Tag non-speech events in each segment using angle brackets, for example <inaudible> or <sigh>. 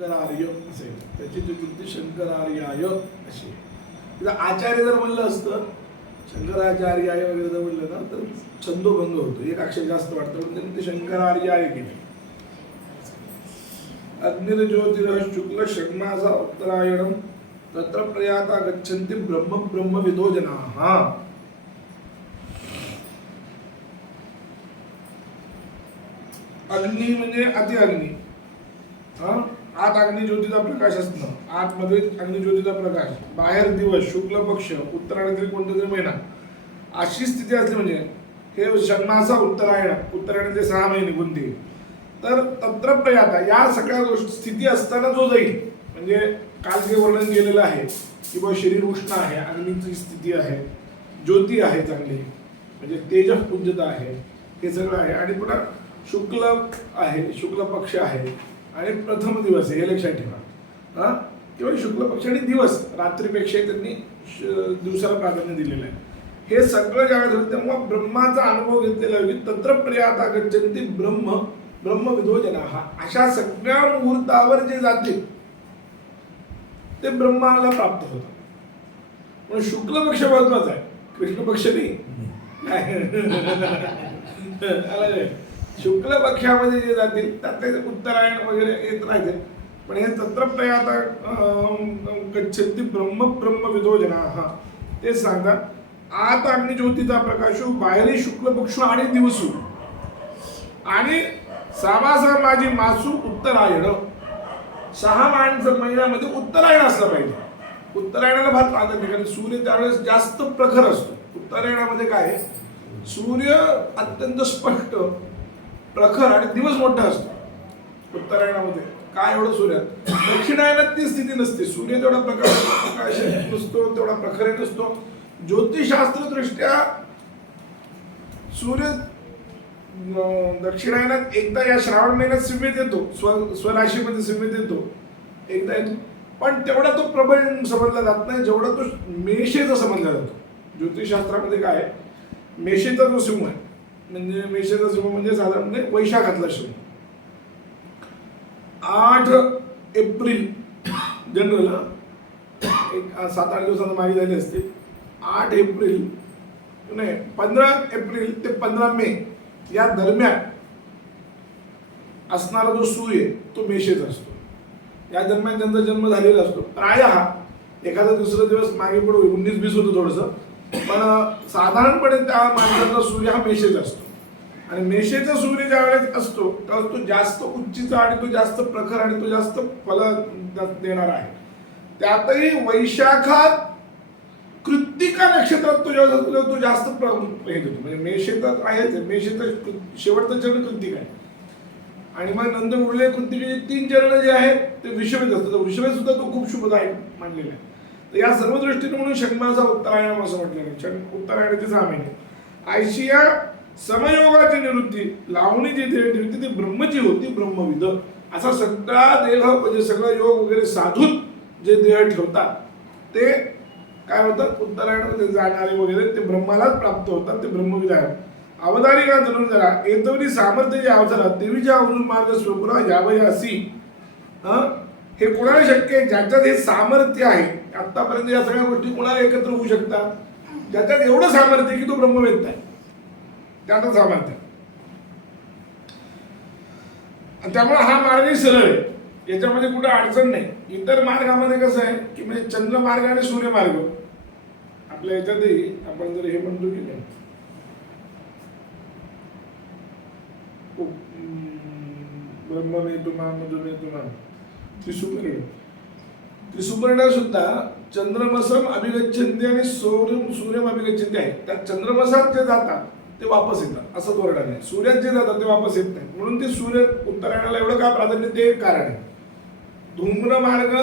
शंकरार्य असेल त्याची जी कृती शंकरार्याय अशी. आहे. तिथं आचार्य जर म्हणलं असतं शंकराचार्याय वगैरे जर म्हणलं ना तर छंदोभंग होतो. एक अक्षर जास्त वाटतं पण त्यांनी ते शंकरार्याय केले. अग्निर्ज्योतिरः शुक्ल षण्मासा उत्तरायणं तत्र प्रयाता गच्छन्ति ब्रह्म ब्रह्मविदो जनाः अग्नी म्हणजे अति अग्नी हा? आत अग्निज्योतीचा प्रकाश असणं आतमध्ये अग्निज्योतीचा प्रकाश. बाहेर दिवस शुक्ल पक्ष उत्तरायणातील कोणता तरी महिना. अशी स्थिती असली म्हणजे हे शग्नाचा उत्तरायण उत्तरायणाचे सहा महिने कोणते? तर तंत्र आता या सगळ्या गोष्टी स्थिती असताना जो जाईल. म्हणजे काल जे वर्णन केलेलं आहे की बा शरीर उष्ण आहे अग्नीची स्थिती आहे ज्योती आहे चांगली म्हणजे तेज पुंजता आहे हे सगळं आहे. आणि पुन्हा शुक्ल आहे शुक्ल पक्ष आहे. आणि प्रथम दिवस हे लक्षात ठेवा. हा? किंवा शुक्ल पक्ष आणि दिवस रात्रीपेक्षा त्यांनी दिवसाला प्राधान्य दिलेलं आहे. हे सगळं ज्यावेळेस होतं तेव्हा ब्रह्माचा अनुभव घेतलेला आहे. तत्र प्रियाता गच्छन्ति ब्रह्म ब्रह्मविदो जनाः अशा सगळ्या मुहूर्तावर जे जातील ते ब्रह्माला प्राप्त होतात म्हणून शुक्ल पक्ष महत्त्वाचा आहे. कृष्ण पक्ष नाही? <laughs> शुक्ल पक्षामध्ये जे जातील त्यातले उत्तरायण वगैरे येत राहते पण हे तत्र प्रयाता अं, गच्छन्ति ब्रह्म ब्रह्म विदो ते सांगतात आत अग्निज्योतीचा प्रकाशो बाहेरी शुक्ल पक्ष आणि दिवसू. आणि सामासा माझी मासू उत्तरायण. सहा माणसं महिन्यामध्ये उत्तरायण असलं पाहिजे. उत्तरायणाला भात प्राधान्य कारण सूर्य त्यावेळेस जास्त प्रखर असतो. उत्तरायणामध्ये काय आहे? सूर्य अत्यंत स्पष्ट प्रखर आणि दिवस मोठा असतो. उत्तरायणामध्ये. काय एवढं सूर्यात दक्षिणायनात ती स्थिती नसते. सूर्य तेवढा प्रकाश प्रकाश नसतो तेवढा प्रखर नसतो. ज्योतिषशास्त्रदृष्ट्या सूर्य दक्षिणायनात एकदा या श्रावण महिन्यात सीमेत येतो. स्व स्वराशीमध्ये सीमेत येतो. एकदा येतो. पण तेवढा तो प्रबळ समजला जात नाही. जेवढा तो मेषेचा समजला जातो. ज्योतिषशास्त्रामध्ये काय आहे? मेषेचा जो सिंह आहे म्हणजे मेषाचा सिंह म्हणजे साधारणपणे म्हणजे वैशाखातला शुभ. आठ एप्रिल जनरल एक सात आठ दिवसांना मागे झाले असते. आठ एप्रिल नाही पंधरा एप्रिल ते पंधरा मे या दरम्यान असणारा जो सूर्य तो मेषेत असतो. या दरम्यान त्यांचा जन्म झालेला असतो. प्राय हा एखादा दुसरा दिवस मागे पुढे उन्नीस बीस होतं थोडंसं. पण साधारणपणे त्या माणसाचा सूर्य हा मेषेत असतो. आणि मेषेचा सूर्य ज्या वेळेस असतो तर तो जास्त उच्चीचा आणि तो जास्त प्रखर आणि तो जास्त फल देणार आहे. त्यातही वैशाखात कृत्तिका नक्षत्रात तो जेव्हा असतो तो जास्त प्र- हे देतो. म्हणजे मेषेचा आहेच मेषेचा शेवटचा चरण कृत्तिक आहे. आणि मग नंतर उरले कृत्तिकेचे तीन चरण जे आहेत ते विषमेत असतात. तर सुद्धा तो खूप शुभदायक मानलेला आहे. तर या सर्व दृष्टीने म्हणून षण्मासा उत्तरायण असं म्हटलेलं आहे. षण उत्तरायणाचे सहा महिने. आयशिया समयोगाची निवृत्ती. लावणी जी निवृत्ती ती ब्रह्मची होती ब्रह्मविद. असा सगळा देह म्हणजे सगळं योग वगैरे साधून जे देह ठेवतात ते काय होतात? उत्तरायणामध्ये जाणारे वगैरे ते ब्रह्मालाच प्राप्त होतात ते ब्रह्मविद आहेत. अवधारिका धरून जरा एतवरी सामर्थ्य जे अवधारात देवीच्या अवधून मार्ग स्वपुरा यावयासी हं? हे कोणाला शक्य आहे? ज्याच्यात हे सामर्थ्य आहे. आतापर्यंत या सगळ्या गोष्टी कोणाला एकत्र होऊ शकतात? ज्याच्यात एवढं सामर्थ्य की तो ब्रह्मवेत्ता आहे. त्यातच सामर्थ्य आणि त्यामुळे हा मार्गही सरळ आहे. याच्यामध्ये कुठं अडचण नाही. इतर मार्गामध्ये कसं आहे की म्हणजे चंद्रमार्ग आणि सूर्यमार्ग. आपल्या याच्यातही आपण जर हे म्हणतो की नाही. ब्रह्मवेतुमा मधुमेतुमा त्रिसुपर्ण त्रिसुपर्ण सुद्धा चंद्रमसम अभिगच्छंती आणि सूर्य सूर्यम अभिगच्छन्ते आहे. त्या चंद्रमसात जे जातात ते वापस येतात. असं वर्णन आहे सूर्यात जे जातात ते वापस येत नाही. म्हणून ते सूर्य उत्तरायणाला एवढं का प्राधान्य ते एक कारण आहे. धूम्र मार्ग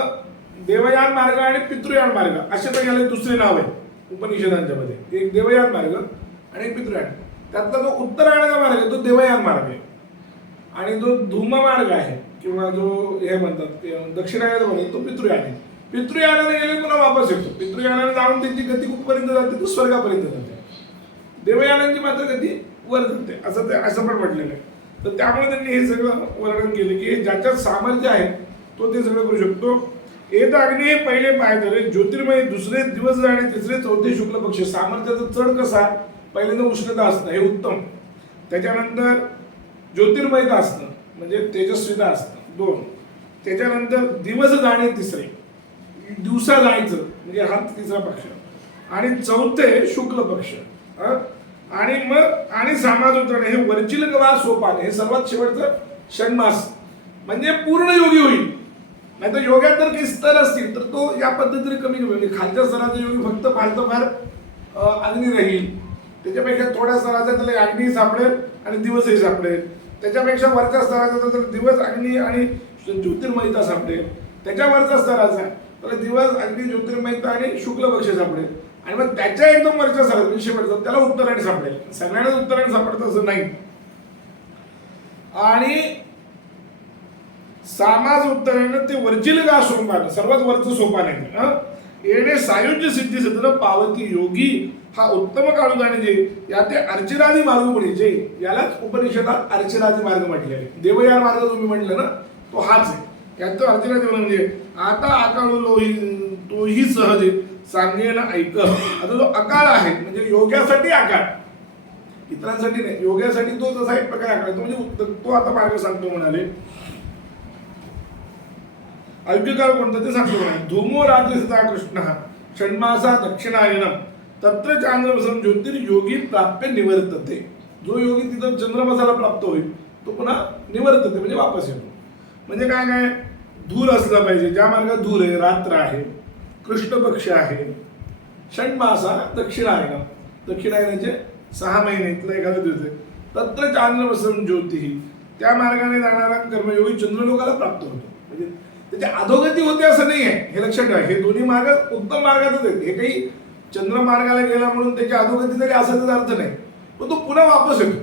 देवयान मार्ग आणि पितृयान मार्ग असे तर याला दुसरे नाव आहे उपनिषदांच्या मध्ये एक देवयान मार्ग आणि एक पितृयान. त्यातला जो उत्तरायणाचा मार्ग आहे तो देवयान मार्ग आहे. आणि जो धूम मार्ग आहे किंवा जो हे म्हणतात की दक्षिणायन म्हणजे तो पितृयान आहे. पितृयानाने गेले पुन्हा वापस येतो. पितृयानाने जाऊन त्यांची गती कुठपर्यंत जाते? तो स्वर्गापर्यंत जाते. देवयानांची मात्र गती वर जाते असं ते असं पण म्हटलेलं आहे. तर त्यामुळे त्यांनी हे सगळं वर्णन केलं की हे ज्याच्यात सामर्थ्य आहे तो ते सगळं करू शकतो. येत अग्नी हे पहिले पाय धरे ज्योतिर्मय दुसरे दिवस आणि तिसरे चौथे शुक्ल पक्ष. सामर्थ्याचा चढ कसा? पहिल्यांदा उष्णता असणं हे उत्तम. त्याच्यानंतर ज्योतिर्मयता असणं म्हणजे तेजस्विता असणं दोन. त्याच्यानंतर दिवस जाणे तिसरे. दिवसा जायचं म्हणजे हा तिसरा पक्ष. आणि चौथे शुक्ल पक्ष. आणि मग आणि समाज उतरणे. हे वरचिल गवा सोपान हे सर्वात शेवटचं षण्मास. म्हणजे पूर्ण योगी होईल. नाही तर योगात जर काही स्तर असतील तर तो या पद्धतीने कमी होईल. म्हणजे खालच्या स्तराचा योगी फक्त फारतं फार अग्नी राहील. त्याच्यापेक्षा थोड्या स्तराचा त्याला अग्नी सापडेल आणि दिवसही सापडेल. त्याच्यापेक्षा वरच्या स्तराचा तर दिवस अग्नी आणि ज्योतिर्मयता सापडेल. त्याच्या वरच्या स्तराचा तर दिवस अग्नी ज्योतिर्मयता आणि शुक्ल पक्ष सापडेल. आणि मग त्याच्या एकदम वरच्या स्तरात विषय शेवटचा त्याला उत्तरायण सापडेल. सगळ्यांनाच उत्तरायण सापडतं असं नाही. आणि सामाज उत्तरायण ते वर्जिल गा सोपान सर्वात वरचं सोपान आहे. येणे सायुज्य सिद्धी सत्र पावती योगी हा उत्तम काळू जे या ते अर्चिरादी मार्ग म्हणे जे यालाच उपनिषदात अर्चिरादी मार्ग म्हटले आहे देवयान मार्ग तुम्ही म्हटलं ना तो हाच आहे. यात अर्चिरादी म्हणजे आता आकाळू लोही तोही सहज सांगेन ऐक आता जो अकाळ आहे म्हणजे योग्यासाठी आकाळ इतरांसाठी नाही योग्यासाठी तो जसा एक प्रकार आकाळ तो म्हणजे तो आता मार्ग सांगतो म्हणाले. अयोग्यकाळ कोणतं ते सांगतो म्हणाले. धूमो रात्री सदा कृष्ण षण्मासा दक्षिणायनम तत्र चांद्रमसम ज्योतिर्योगी प्राप्य निवर्तते. जो योगी तिथं चंद्रमसाला प्राप्त होईल तो पुन्हा निवर्तते म्हणजे वापस येतो. म्हणजे काय काय? धूर असला पाहिजे. ज्या मार्गात धूर आहे रात्र आहे. कृष्ण पक्ष आहे. षण्मासा दक्षिणायन. दक्षिणायनाचे सहा महिने इथलं एखादा दिवस तत्र चांद्रवसन ज्योती. त्या मार्गाने जाणारा कर्मयोगी चंद्रलोकाला प्राप्त होतो. म्हणजे त्याची अधोगती होते असं नाही आहे हे लक्षात ठेवा. हे दोन्ही मार्ग उत्तम मार्गातच आहेत. हे काही चंद्रमार्गाला गेला म्हणून त्याची अधोगती तरी त्याचा अर्थ नाही. पण तो पुन्हा वापस येतो.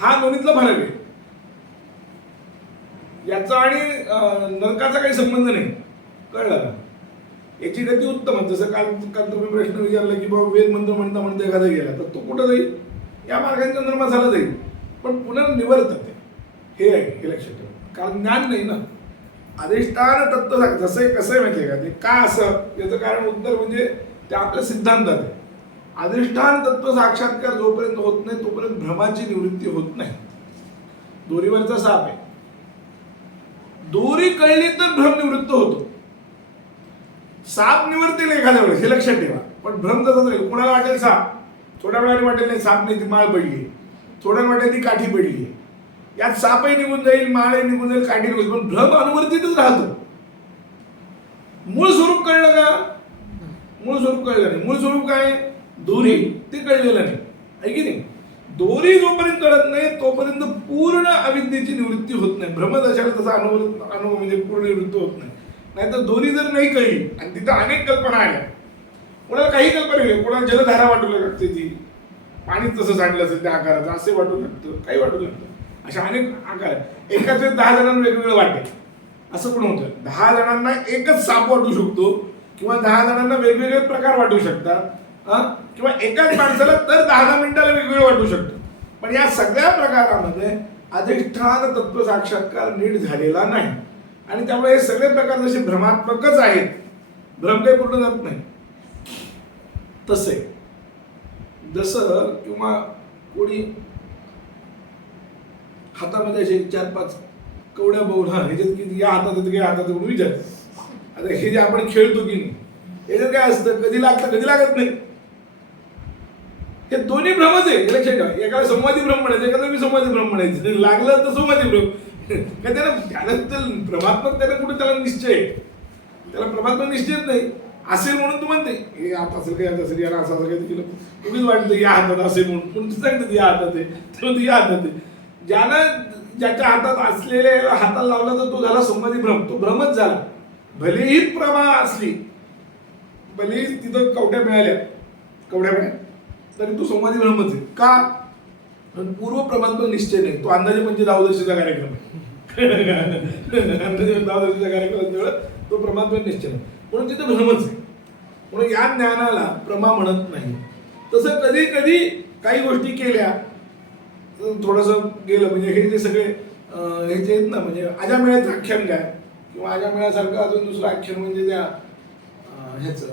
हा दोन्हीतला फरक आहे. याचा आणि नरकाचा काही संबंध नाही. कळलं का? याची गती उत्तम जसं काल काल तुम्ही प्रश्न विचारला की बाबा वेद मंत्र म्हणता म्हणता एखादा गेला तर तो कुठं जाईल या मार्गाने चंद्रमासाला जाईल पण पुन्हा निवर्तते हे आहे हे लक्षात ठेवा. कारण ज्ञान नाही ना. अधिष्ठान तत्व जसं आहे. कसं आहे माहिती आहे का ते का असं? याचं कारण उत्तर म्हणजे ते आपल्या सिद्धांतात आहे. अधिष्ठान तत्व साक्षात्कार जोपर्यंत होत नाही तोपर्यंत भ्रमाची निवृत्ती होत नाही. दोरीवरचा साप आहे. दोरी कळली तर भ्रम निवृत्त होतो. साप निवडतील एखाद्या वेळेस हे लक्षात ठेवा. पण भ्रम तसाच राहील कोणाला वाटेल साप? थोड्या वेळाने वाटेल नाही साप नाही ती माळ पडली. थोड्या वाटेल ती काठी पडली. यात सापही निघून जाईल माळही निघून जाईल काठी निघून पण भ्रम अनुवर्तितच राहतो. मूळ स्वरूप कळलं का? मूळ स्वरूप कळलं नाही. मूळ स्वरूप काय? दोरी. ते कळलेलं नाही. आहे की नाही? दोरी जोपर्यंत कळत नाही तोपर्यंत पूर्ण अविद्येची निवृत्ती होत नाही. भ्रमदशाला तसा अनुभव अनुभव म्हणजे पूर्ण निवृत्ती होत नाही. नाहीतर दोन्ही जर नाही कळली आणि तिथं अनेक कल्पना आल्या. कोणाला काही कल्पना येईल कोणाला जलधारा वाटू लागते ती. पाणी तसं सांडलं असेल त्या आकाराचं असे वाटू लागतं काही वाटू लागतं. अशा अनेक आकार आहेत. एकाच वेळेस दहा जणांना वेगवेगळं वाटेल असं पण होतं. दहा जणांना एकच साप वाटू शकतो किंवा दहा जणांना वेगवेगळे प्रकार वाटू शकतात किंवा एकाच माणसाला तर दहा दहा मिनिटाला वेगवेगळं वाटू शकतं. पण या सगळ्या प्रकारामध्ये अधिष्ठान तत्व साक्षात्कार नीट झालेला नाही. आणि त्यामुळे हे सगळे प्रकार जसे भ्रमात्मकच आहेत भ्रम काही पूर्ण जात नाही. तसे. जसं किंवा कोणी हातामध्ये असे चार पाच कवड्या बघून हा ह्याच्यात किती या हातात येतं, या हातात म्हणून विचार. आता हे जे आपण खेळतो की नाही याच्यात काय असतं कधी लागतं कधी लागत नाही. हे दोन्ही भ्रमच आहे. लक्षात ठेवा एकाला संवादी भ्रम म्हणायचं एकाला मी संवादी भ्रम म्हणायचं. लागलं तर संवादी भ्रम. काय त्याला त्याला तर त्याला कुठे त्याला निश्चय? त्याला प्रभात्मक निश्चयच नाही. असेल म्हणून तू म्हणते हे आता असेल काय आता असेल याला असं असं काय केलं. तुम्हीच वाटतं या हातात असेल म्हणून. पण तू सांगतात या हातात आहे. तर म्हणते या हातात आहे. ज्यानं ज्याच्या हातात असलेल्या हाताला लावला तर तो झाला संवादी भ्रम. तो भ्रमच झाला. भलेही प्रमा असली भलेही तिथं कवड्या मिळाल्या कवड्या मिळाल्या तरी तो संवादी भ्रमच आहे. का? पूर्व प्रमाणात्मक निश्चय नाही. तो अंदाजे म्हणजे दावदर्शीचा कार्यक्रम. आहे अंदाजे दावदर्शीचा कार्यक्रम असल्यामुळे तो पण निश्चय नाही. म्हणून तिथं भ्रमच आहे. म्हणून या ज्ञानाला प्रमा म्हणत नाही. तसं कधी कधी काही गोष्टी केल्या थोडस गेलं म्हणजे हे जे सगळे हे जे आहेत ना म्हणजे अजामेळ्याचं आख्यान काय किंवा अजामेळासारखं अजून दुसरं आख्यान म्हणजे त्या ह्याचं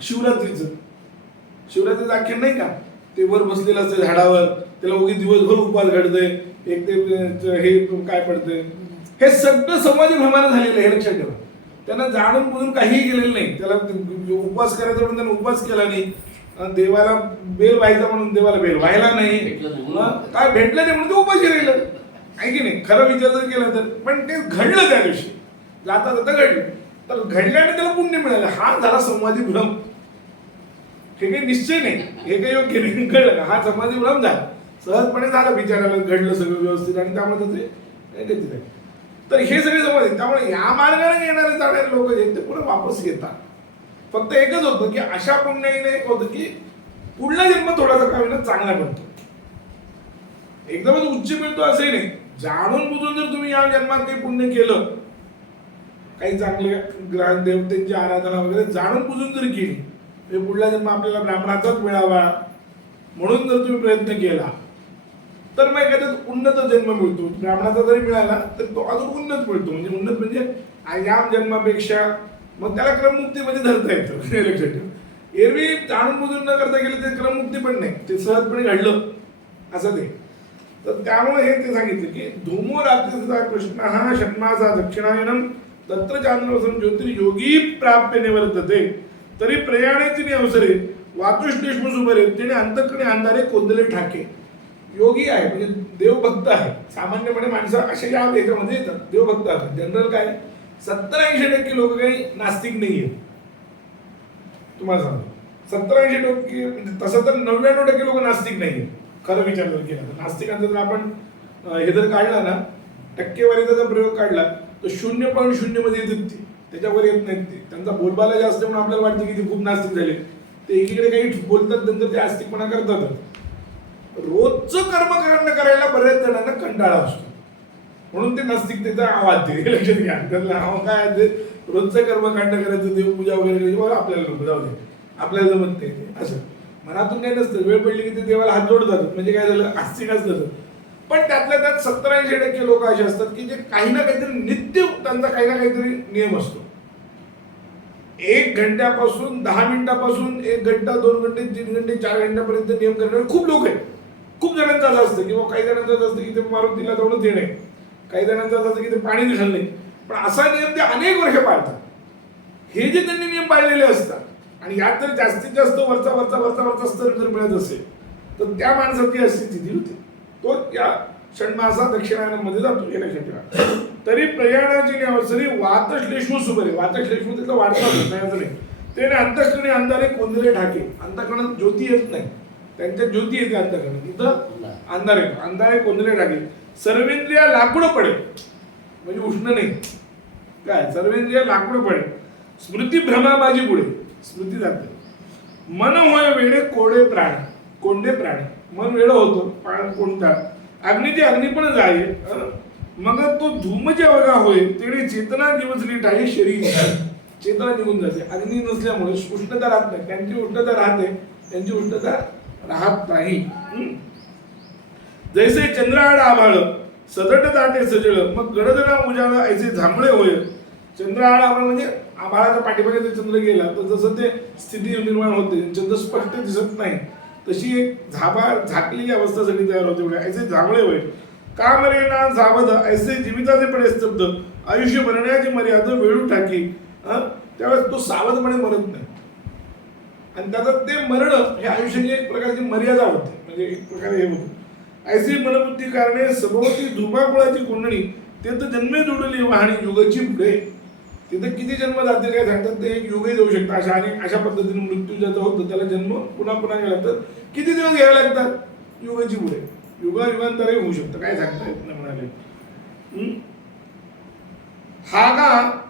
शिवरात्रीचं. शिवरात्रीचं आख्यान नाही का? ते वर बसलेलं असतं झाडावर. त्याला उगी दिवसभर उपवास घडतंय. एक ते हे काय पडतंय? हे सगळं समाधी भ्रमानं झालेलं आहे हे लक्षात ठेवा. त्यांना जाणून बुजून काहीही केलेलं नाही. त्याला उपवास करायचा म्हणून त्यानं उपवास केला नाही. देवाला बेल व्हायचा म्हणून देवाला बेल व्हायला नाही? काय भेटलं नाही म्हणून ते उपाशी राहिलं आहे की नाही? खरं विचार जर केला तर. पण ते घडलं त्या दिवशी. जाता जाता घडलं. तर घडल्याने त्याला पुण्य मिळालं. हा झाला संवादी भ्रम. हे काही निश्चय नाही. हे काही योग्य नाही. कळलं का? हा समाधी भ्रम झाला. सहजपणे झालं विचारायला घडलं सगळं व्यवस्थित आणि त्यामुळे त्याचे गती नाही. तर हे सगळे समाधी त्यामुळे या मार्गाने येणारे जाणारे लोक जे ते पुढे वापस येतात. फक्त एकच होतं की अशा पुण्याईने एक होतं की पुढला जन्म थोडासा का होईना चांगला मिळतो एकदमच उच्च मिळतो असंही नाही. जाणून बुजून जर तुम्ही या जन्मात काही पुण्य केलं काही चांगले ग्रह देवतेंची आराधना वगैरे जाणून बुजून जर केली हे पुढला जन्म आपल्याला ब्राह्मणाचाच मिळावा. म्हणून जर तुम्ही प्रयत्न केला तर मग एखाद्यात उन्नत जन्म मिळतो. ब्राह्मणाचा जरी मिळाला तर तो अजून उन्नत मिळतो. म्हणजे उन्नत म्हणजे याम जन्मापेक्षा मग त्याला क्रममुक्तीमध्ये धरता येतं. हे <laughs> लक्षात ठेव. एरवी जाणून बुजून न करता गेलं ते क्रममुक्ती पण नाही. ते सहजपणे घडलं. असं ते. तर त्यामुळे हे ते सांगितलं की धूमो रात्रीचा कृष्ण हा षण्मासा दक्षिणायनम तत्र चांद्रवसन ज्योतिर्योगी प्राप्य निवर्तते. तरी प्रयाणाची अवसरे वातुश्लेष्म सुबरे तिने अंतकणे अंधारे कोंदले ठाके योगी आहे म्हणजे देवभक्त आहे. सामान्यपणे माणसं असे या याच्यामध्ये येतात देवभक्त आहेत. जनरल काय? सत्तर ऐंशी टक्के लोक काही नास्तिक नाही आहेत तुम्हाला सांगतो. सत्तर ऐंशी टक्के म्हणजे तसं तर नव्याण्णव टक्के लोक नास्तिक नाही आहेत खरं विचार जर केला तर. नास्तिकांचा जर आपण हे जर काढला ना टक्केवारीचा जर प्रयोग काढला तर शून्य पॉईंट शून्यमध्ये ते. त्याच्यावर येत नाहीत ते. त्यांचा बोलबाला जास्त म्हणून आपल्याला वाटतं की ते खूप नास्तिक झाले. ते एकीकडे काही बोलतात नंतर ते आस्तिकपणा करतातच रोजचं कर्मकांड करायला बऱ्याच जणांना कंटाळा असतो. म्हणून ते नास्तिकतेचा आवाज ते <laughs> लक्षात घ्या. त्यातलं काय ते रोजचं कर्मकांड करायचं देवपूजा वगैरे करायची. बघा आपल्याला नको जाऊ दे. आपल्याला जमत नाही ते. असं. मनातून काही नसतं. वेळ पडली की ते देवाला हात जोडतात. म्हणजे काय झालं? आस्तिक असतं पण त्यातल्या त्यात सत्तर ऐंशी टक्के लोक असे असतात की जे काही ना काहीतरी नित्य त्यांचा काही ना काहीतरी नियम असतो. एक घंट्यापासून दहा मिनिटापासून एक घंटा दोन घंटे तीन घंटे चार घंट्यापर्यंत नियम करणारे खूप लोक आहेत. खूप जणांचं असं असतं किंवा काही जणांचं असं असतं की ते मारुतीला तेवढं देणे काही जणांचं असं असतं की ते पाणी घालणे पण असा नियम ते अनेक वर्ष पाळतात. हे जे त्यांनी नियम पाळलेले असतात आणि यात जर जास्तीत जास्त वरचा वरचा वरचा वरचा स्तर जर मिळत असेल तर त्या माणसाची अशी स्थिती होती. तो या षण्मासा दक्षिणायनामध्ये जातो हे लक्षात ठेवा तरी प्रयाणाची अवसरी वातश्लेष्म सुबरे वातश्लेष्म तिथलं वाढतात नाही. त्याने ते अंतकरणे अंधारे कोंदरे ठाके अंतकरणात ज्योती येत नाही. त्यांच्या ज्योती येते अंतकरण. तिथं अंधारे अंधारे कोंदरे ठाके सर्वेंद्रिया लाकूड पडे. म्हणजे उष्ण नाही. काय? सर्वेंद्रिय लाकूड पडे. स्मृती भ्रमाबाजी पुढे स्मृती जाते. मन होय वेळे कोडे प्राणी. कोंडे प्राणी. मन वेळ होतो प्राण कोणता अग्नीचे अग्नी पण जाईल मग तो धूम जेव्हा होय तेवढे चेतना दिवसली आहे शरीर. चेतना निघून जाते. अग्नी नसल्यामुळे उष्णता राहत नाही. त्यांची उष्णता राहते त्यांची उष्णता राहत नाही. जैसे चंद्राआड आभाळ सदट दाटे सजळ मग गडदना उजाळा ऐसे झांबळे होय. चंद्राआड आभाळ म्हणजे आभाळाच्या पाठीमागे जर चंद्र गेला तर जसं ते स्थिती निर्माण होते चंद्र स्पष्ट दिसत नाही. तशी एक झाबा झाकलेली अवस्था सगळी तयार होते. ऐसे झांबळे होय. का मरे ना जावद ऐसे जीविताचे पडे स्तब्ध. आयुष्य मरण्याची मर्यादा वेळू टाकी त्यावेळेस तो सावधपणे मरत नाही. आणि त्याचं ते मरण हे आयुष्याची एक प्रकारची मर्यादा होते. म्हणजे एक प्रकारे हे होतं. ऐसी मनबुद्धी कारणे सभोवती धुमाकुळाची कुंडणी ते तर जन्मे जोडली वाहणी युगाची पुढे तिथं किती जन्म जाते काय सांगतात ते एक युगही जाऊ शकतं. अशा आणि अशा पद्धतीने मृत्यू ज्याचा होतो त्याला जन्म पुन्हा पुन्हा घ्यायला लागतात. किती दिवस घ्यावे लागतात? युगाची पुढे युगायुगांतरही होऊ शकतं. काय सांगता येत नाही म्हणाले. हा? का?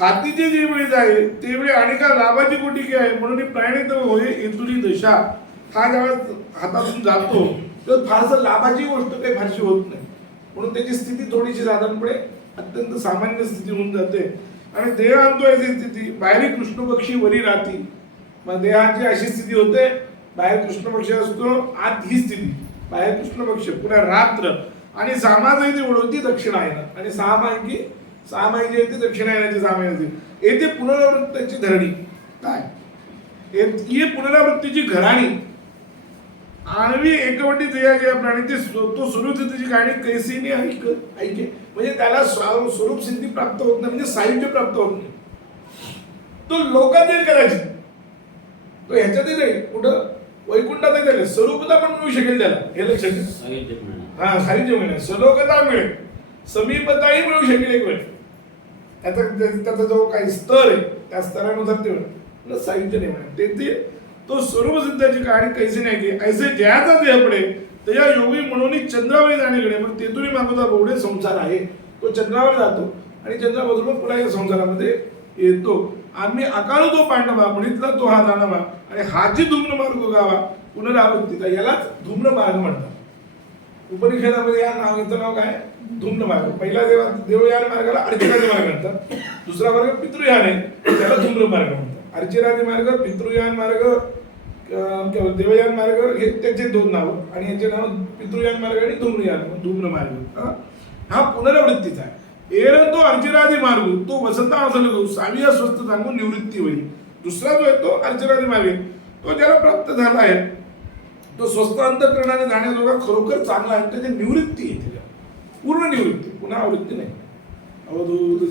हातीची जी वेळी जाईल वेळी आणि का लाभाची कोटी आहे. म्हणून प्राणित होय इंदुरी दशा. हा ज्यावेळेस हातातून जातो तर फारसं लाभाची गोष्ट काही फारशी होत नाही. म्हणून त्याची स्थिती थोडीशी साधारणपणे अत्यंत सामान्य स्थिती होऊन जाते. आणि देह आणतो स्थिती. बाहेरी कृष्ण पक्षी वरी राहती. मग देहाची अशी स्थिती होते. बाहेर कृष्णपक्षी असतो आत ही स्थिती. बाहेर कृष्ण पक्ष पुन्हा रात्र. आणि सामाज ती उडवती दक्षिणायन आणि सामायिकी सामाई जी आहे ती दक्षिणायनाची सामाई होती येथे पुनरावृत्ताची धरणी काय? ये- ही पुनरावृत्तीची घराणी. आणवी एकवटी जया जया प्राणी. ते तो स्वरूप सिद्धीची गाणी कैसीने ऐक ऐके म्हणजे त्याला स्व- स्वरूप सिद्धी प्राप्त होत नाही म्हणजे साहित्य प्राप्त होत नाही. तो लोकांतील करायची तो ह्याच्यातही नाही. कुठं? वैकुंठातही त्याला स्वरूपता पण मिळू शकेल त्याला. हे लक्षात घ्या हा साहित्य मिळेल. सलोकता मिळेल. समीपताही मिळू शकेल एक वेळ. त्याचा त्या- त्याचा जो काही स्तर आहे त्या स्तरानुसार ते मिळेल. पण साहित्य नाही मिळेल ते ते तो स्वरूप सिद्धाची कहाणी कैसी नाही की ऐसे जयाचा देह पडे त्याच्या योगी म्हणून चंद्रावर जाणीकडे मग तेथून मागोचा बोवडे संसार आहे. तो चंद्रावर जातो आणि चंद्रापासून पुन्हा या संसारामध्ये येतो. आम्ही अकाळू तो पांडवा म्हणितला तो हा दानवा आणि हाची धूम्रमार्ग गावा पुनरावृत्तीचा यालाच धूम्रमार्ग म्हणतात. उपनिषेदामध्ये या नाव याचं नाव काय? धूम्रमार्ग. पहिला देवा देवयान मार्गाला अर्चिरादी मार्ग म्हणतात. दुसरा मार्ग पितृयान आहे त्याला धूम्रमार्ग म्हणतात. अर्चिरादी मार्ग पितृयान मार्ग देवयान मार्ग हे त्याचे दोन नाव आणि याचे नाव पितृयान मार्ग आणि धूम्रयान धूम्र मार्ग हा? पुनरावृत्तीचा आहे. तो अर्चिरादी मार्ग तो वसंता असलो साविया स्वस्त सांगून निवृत्ती होईल दुसरा जो आहे तो अर्चिरादी मार्ग तो ज्याला प्राप्त झाला आहे तो स्वस्त अंतकरणाने जाण्याजोगा खरोखर चांगला आहे त्याची निवृत्ती आहे त्याच्या पूर्ण निवृत्ती पुन्हा आवृत्ती नाही अवधूत